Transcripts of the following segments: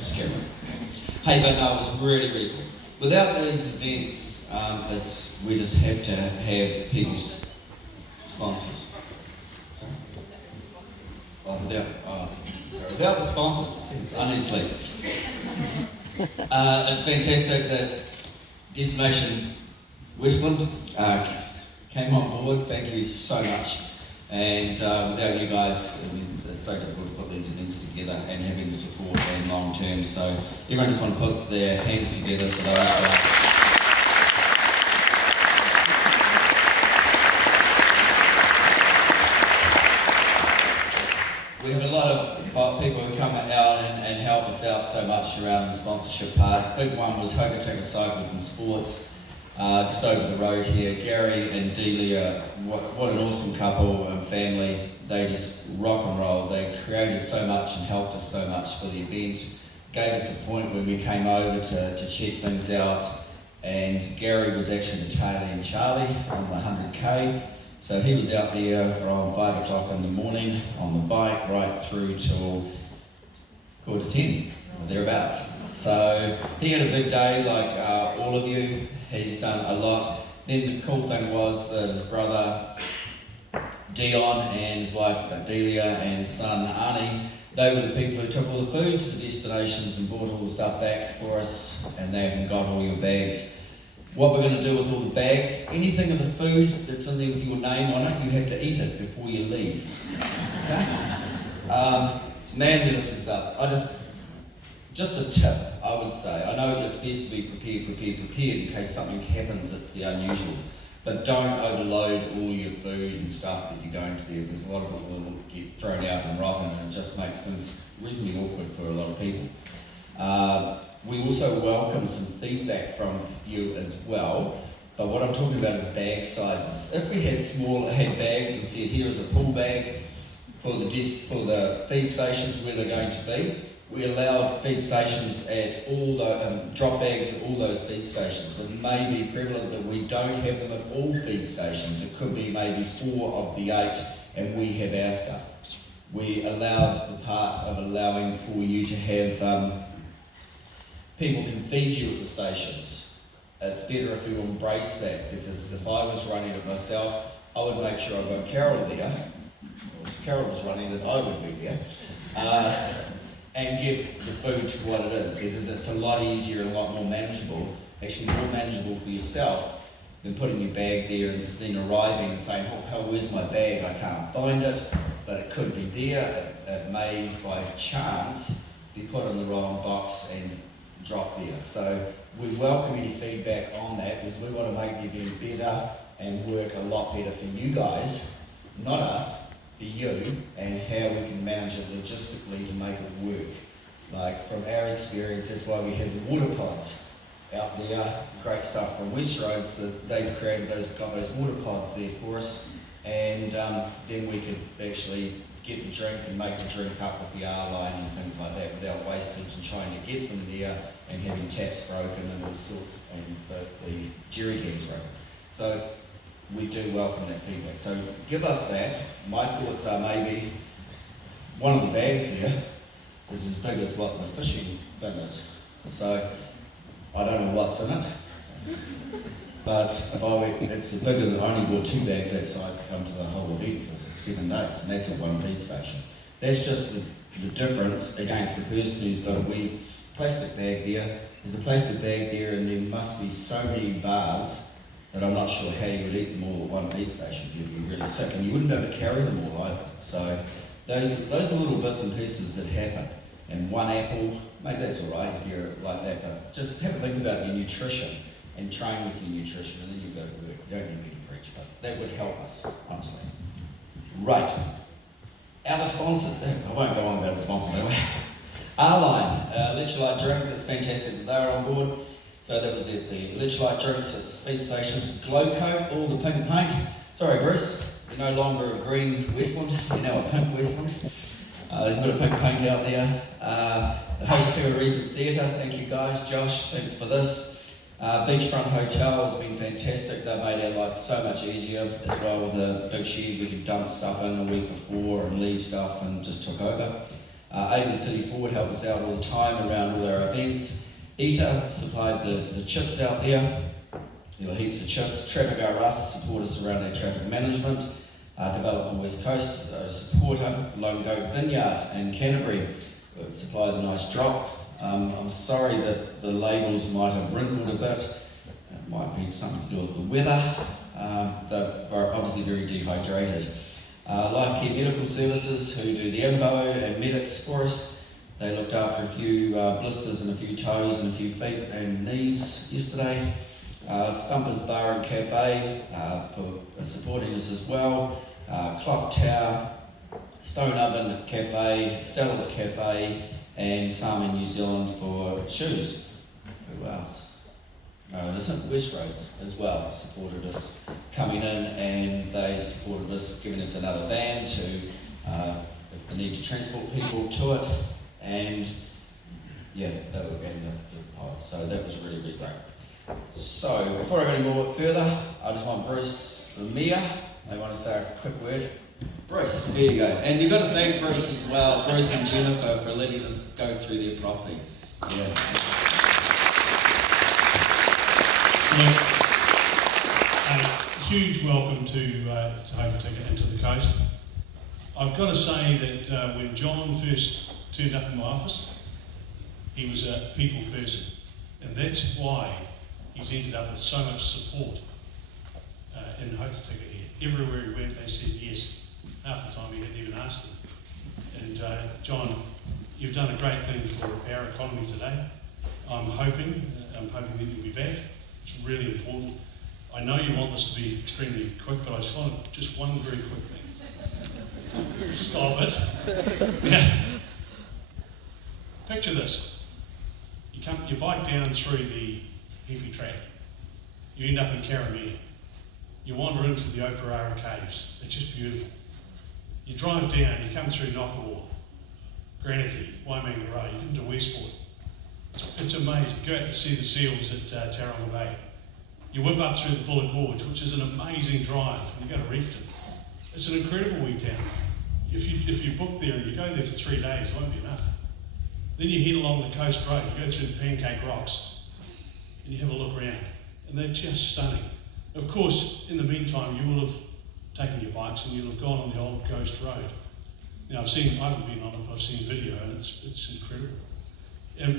Just kidding. Hey, but no, it was really, really cool. Without these events, we just have to have people's sponsors. Sorry? Without the sponsors, I need to sleep. It's fantastic that Destination Westland came on board. Thank you so much. And without you guys, it's so difficult to put these events together and having the support and long term. So everyone just want to put their hands together for those guys. We have a lot of people who come out and help us out so much around the sponsorship part. Big one was Hokitika Cycles and Sports. Just over the road here, Gary and Delia, what an awesome couple and family. They just rock and roll. They created so much and helped us so much for the event. Gave us a point when we came over to check things out, and Gary was actually detailing Charlie on the 100k. So he was out there from 5 o'clock in the morning on the bike right through till 9:45 or thereabouts. So he had a big day like all of you. He's done a lot. Then the cool thing was that his brother Dion and his wife Delia and son Arnie, they were the people who took all the food to the destinations and brought all the stuff back for us and that, and got all your bags. What we're going to do with all the bags, anything of the food that's in there with your name on it, you have to eat it before you leave. Okay? Man, there's some stuff. Just a tip, I would say. I know it's best to be prepared in case something happens at the unusual. But don't overload all your food and stuff that you're going to there, because a lot of it will get thrown out and rotten, and it just makes things reasonably awkward for a lot of people. We also welcome some feedback from you as well, but what I'm talking about is bag sizes. If we had bags and said here is a pull bag for the feed stations where they're going to be, we allowed feed stations at all the drop bags at all those feed stations. It may be prevalent that we don't have them at all feed stations. It could be maybe 4 of the 8, and we have our stuff. We allowed the part of allowing for you to have people can feed you at the stations. It's better if you embrace that, because if I was running it myself, I would make sure I got Carol there. Or if Carol was running it, I would be there. And give the food to what it is, because it's a lot easier and a lot more manageable, actually more manageable for yourself than putting your bag there and then arriving and saying, oh, where's my bag? I can't find it, but it could be there. It may, by chance, be put in the wrong box and drop there. So we welcome any feedback on that, because we want to make the event better and work a lot better for you guys, not us, for you, and how we can manage it logistically to make it work. Like from our experience, that's why we had the water pods out there. Great stuff from Westroads, that they created got those water pods there for us, and then we could actually get the drink and make the drink up with the R line and things like that without wastage and trying to get them there and having taps broken and all sorts, and the jerry cans broken. So we do welcome that feedback. So give us that. My thoughts are maybe one of the bags there is as big as what the fishing bin is. So I don't know what's in it, but it's bigger than I only bought 2 bags that size to come to the whole event for 7 days, and that's at one feed station. That's just the difference against the person who's got a wee plastic bag there. There's a plastic bag there, and there must be so many bars that I'm not sure how you would eat them all at one feed station. You'd be really sick, and you wouldn't be able to carry them all either. So those are little bits and pieces that happen. And 1 apple, maybe that's all right if you're like that, but just have a think about your nutrition and train with your nutrition, and then you go to work. You don't need me to preach, but that would help us, honestly. Right. Our sponsors, I won't go on about the sponsors anyway. R-Line, electrolyte drink, that's fantastic that they were on board. So that was the electrolyte drinks at the speed stations. Glow coat, all the pink paint. Sorry, Bruce, you're no longer a green Westland, you're now a pink Westland. There's a bit of pink paint out there. The Hokitika Regent Theatre, thank you guys. Josh, thanks for this. Beachfront Hotel has been fantastic. They made our life so much easier as well with a big shed we could dump stuff in the week before and leave stuff and just took over. Avon City Ford help us out all the time around all our events. ETA supplied the chips out there. There were heaps of chips. Traffic RS support us around our traffic management. Development West Coast supporter, Lone Goat Vineyard in Canterbury supplied a nice drop. I'm sorry that the labels might have wrinkled a bit. It might be something to do with the weather. They're obviously very dehydrated. Life Care Medical Services, who do the ambo and medics for us. They looked after a few blisters and a few toes and a few feet and knees yesterday. Stumpers Bar and Cafe for supporting us as well. Clock Tower, Stone Oven Cafe, Stella's Cafe, and Salmon New Zealand for shoes. Who else? West Roads as well supported us coming in, and they supported us, giving us another van to, if they need to transport people to it, and yeah, they were getting the pods, so that was really, really great. So, before I go any more further, I just want Bruce Lemire, they want to say a quick word. Bruce, there you go. And you've got to thank Bruce as well, Bruce and Jennifer, for letting us go through their property. Yeah. A huge welcome to Hokitika and to the coast. I've got to say that when John first turned up in my office, he was a people person, and that's why he's ended up with so much support in Hokitika here. Everywhere he went, they said yes. Half the time he hadn't even asked them. And John, you've done a great thing for our economy today. I'm hoping that you'll be back. It's really important. I know you want this to be extremely quick, but I just want one very quick thing. Stop it. Yeah. Picture this. You bike down through the heavy track. You end up in Karamea. You wander into the Oparara Caves. They're just beautiful. You drive down, you come through Nokawa, Granity, Waimangara, you get into Westport. It's amazing. Go out to see the seals at Tauranga Bay. You whip up through the Buller Gorge, which is an amazing drive, and you go to Reefton. It's an incredible wee town. If you book there and you go there for 3 days, it won't be enough. Then you head along the coast road, you go through the Pancake Rocks, and you have a look around, and they're just stunning. Of course, in the meantime, you will have taken your bikes and you'll have gone on the old Ghost Road. Now, I haven't been on it, but I've seen video, and it's incredible.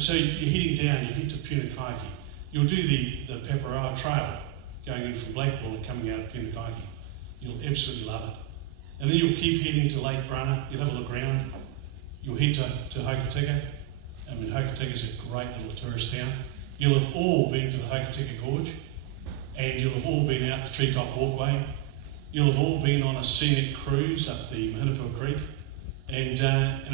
So you're heading down, you get to Punakaiki. You'll do the Paparoa Trail, going in from Blackpool and coming out of Punakaiki. You'll absolutely love it. And then you'll keep heading to Lake Brunner, you'll have a look around. You'll head to Hokitika. I mean, Hokitika's a great little tourist town. You'll have all been to the Hokitika Gorge, and you'll have all been out the Treetop Walkway. You'll have all been on a scenic cruise up the Mahinapua Creek. And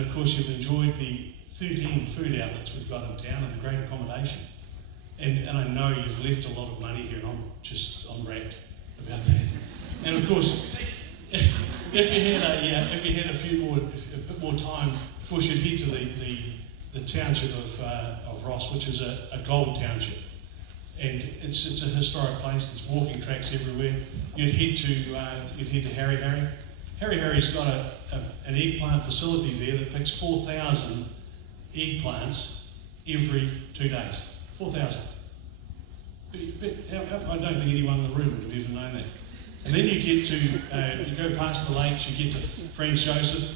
of course, you've enjoyed the 13 food outlets we've got in town and the great accommodation. And I know you've left a lot of money here, and I'm rapt about that. And of course, if you had a bit more time, of course you'd head to the township of Ross, which is a gold township. And it's a historic place. There's walking tracks everywhere. You'd head to Harry Harry. Harry Harry's got an eggplant facility there that picks 4,000 eggplants every 2 days. 4,000. I don't think anyone in the room would have ever known that. And then you get to, you go past the lakes, you get to Franz Joseph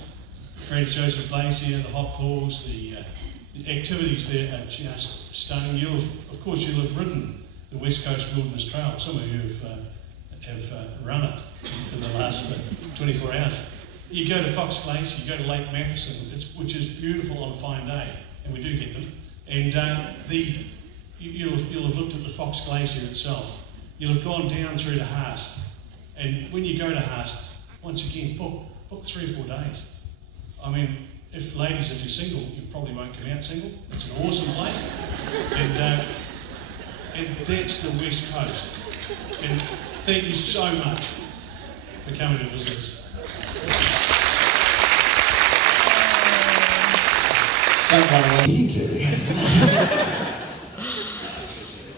Glacier, the hot pools, the activities there are just stunning. Of course, you'll have ridden the West Coast Wilderness Trail. Some of you have run it in the last 24 hours. You go to Fox Glacier, you go to Lake Matheson, which is beautiful on a fine day, and we do get them. And you'll have looked at the Fox Glacier itself. You'll have gone down through to Haast, and when you go to Haast, once again, book 3 or 4 days. I mean, if you're single, you probably won't come out single. It's an awesome place, and that's the West Coast. And thank you so much for coming to visit us.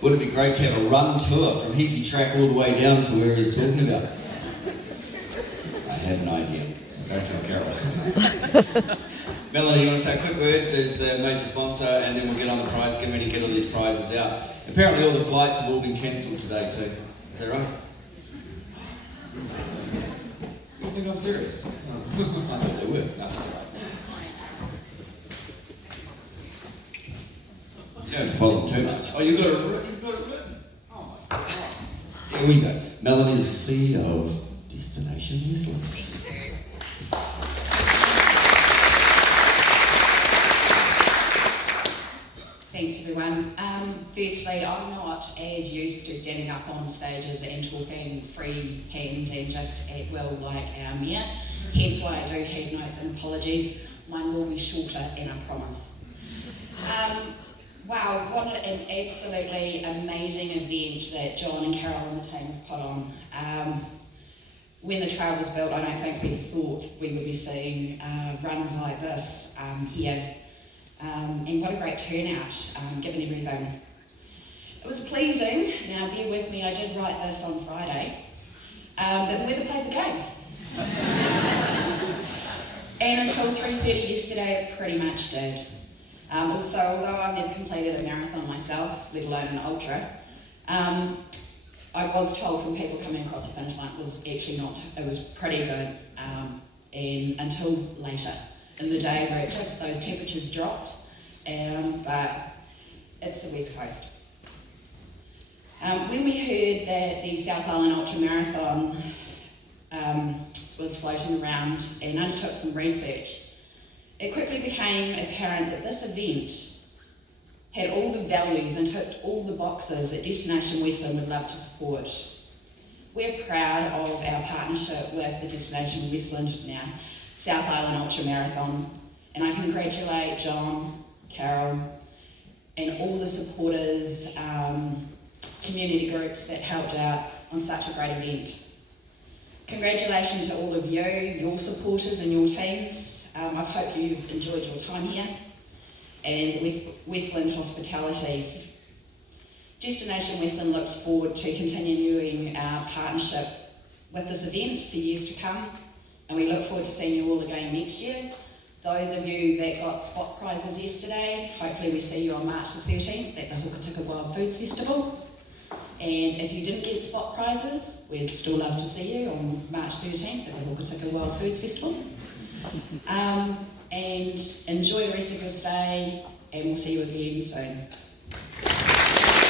Would it be great to have a run tour from Heafy Track all the way down to where he's talking about? I have an idea, so don't tell Carol. Melanie, you want to say a quick word as the major sponsor, and then we'll get on the prize giving and get all these prizes out. Apparently all the flights have all been cancelled today too. Is that right? You think I'm serious? Oh. I thought they were. No, that's all right. You don't have to follow them too much. Oh, you've got it written. Oh my God. Here we go. Melanie is the CEO of Destination Westland. Thanks everyone. Firstly, I'm not as used to standing up on stages and talking freehand and just at will like our mayor, hence why I do have notes and apologies. Mine will be shorter, and I promise. Wow, what an absolutely amazing event that John and Carol and the team have put on. When the trail was built, I don't think we thought we would be seeing runs like this here. And what a great turnout, given everything. It was pleasing, now bear with me, I did write this on Friday, that the weather played the game. And until 3:30 yesterday, it pretty much did. Also, although I've never completed a marathon myself, let alone an ultra, I was told from people coming across the finish line it was actually not, it was pretty good, and until later in the day where those temperatures dropped, but it's the West Coast. When we heard that the South Island Ultra Marathon was floating around and undertook some research, it quickly became apparent that this event had all the values and ticked all the boxes that Destination Westland would love to support. We're proud of our partnership with the Destination Westland now, South Island Ultra Marathon, and I congratulate John, Carol, and all the supporters, community groups that helped out on such a great event. Congratulations to all of you, your supporters and your teams. I hope you've enjoyed your time here, and Westland hospitality. Destination Westland looks forward to continuing our partnership with this event for years to come, and we look forward to seeing you all again next year. Those of you that got spot prizes yesterday, hopefully we see you on March the 13th at the Hokitika Wild Foods Festival. And if you didn't get spot prizes, we'd still love to see you on March 13th at the Hokitika Wild Foods Festival. And enjoy the rest of your stay, and we'll see you again soon.